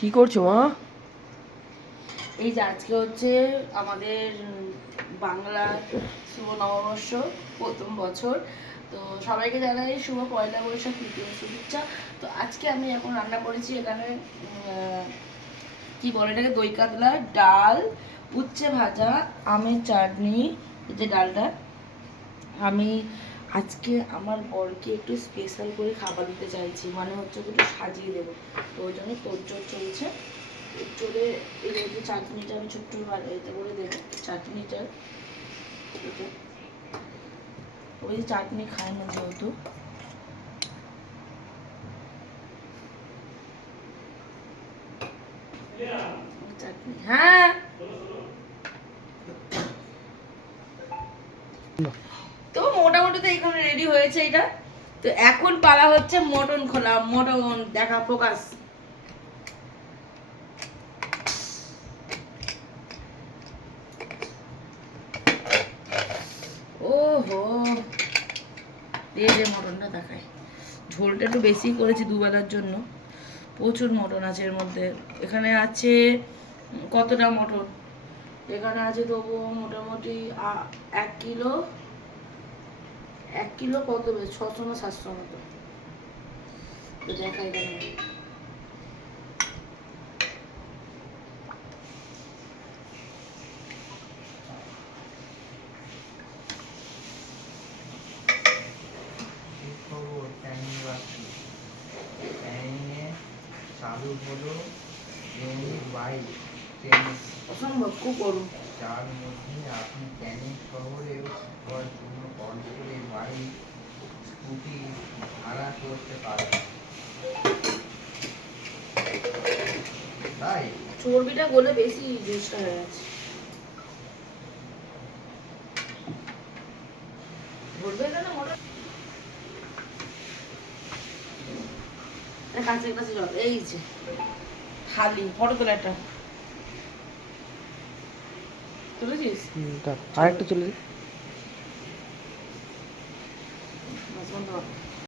কি করছো মা? এই যে আজকে হচ্ছে আমাদের বাংলা শুভ নববর্ষ, প্রথম বছর। তো সবাইকে জানাই শুভ পয়লা বৈশাখ, তৃতীয় শুভেচ্ছা। তো আজকে আমি এখন রান্না করেছি এখানে কি বলে এটাকে, দই কাতলা, ডাল, উচ্ছে ভাজা, আমের চাটনি। এই যে ডালটা আমি আজকে আমার বরকে একটু স্পেশাল করে খাবার দিতে চাইছি, মানে হচ্ছে একটু সাজিয়ে দেবো। তো ওই জন্য তোড়জোড় চলছে। চলে এই যে চাটনিটা আমি ছোট্ট এতে করে দেবো। চাটনিটা এটা ওই যে চাটনি খায় না যেহেতু, চাটনি। হ্যাঁ, তো মোটামুটি তো এখানে রেডি হয়েছে এটা। তো এখন পালা হচ্ছে মটন খোলা। মটন দেখা, ফোকাস। ওহো, দিয়ে যে মটনটা দেখায়। ঝোলটা একটু বেশি করেছি দুবেলার জন্য, প্রচুর মটন আছে এর মধ্যে। এখানে আছে কতটা মটন, এখানে আছে তবু মোটামুটি 1 কিলো। 1 কিলো কত বেশ 600 না 700 মতো। তো দেখা এখানে চালু হলো অসম্ভব, খুব গরম। যার মধ্যে আপনি ক্যানিং শহরে যাওয়ার জন্য কল করে বাইক, স্কুটি ভাড়া করতে পারবেন। তাই চর্বিটা গলে বেশি জুসটা হয়ে গেছে। ধরবে কেন মোটা কাছে কাছে জল। এই যে খালি ফটো তোলা একটা তুলেছিস। আরেকটা চলে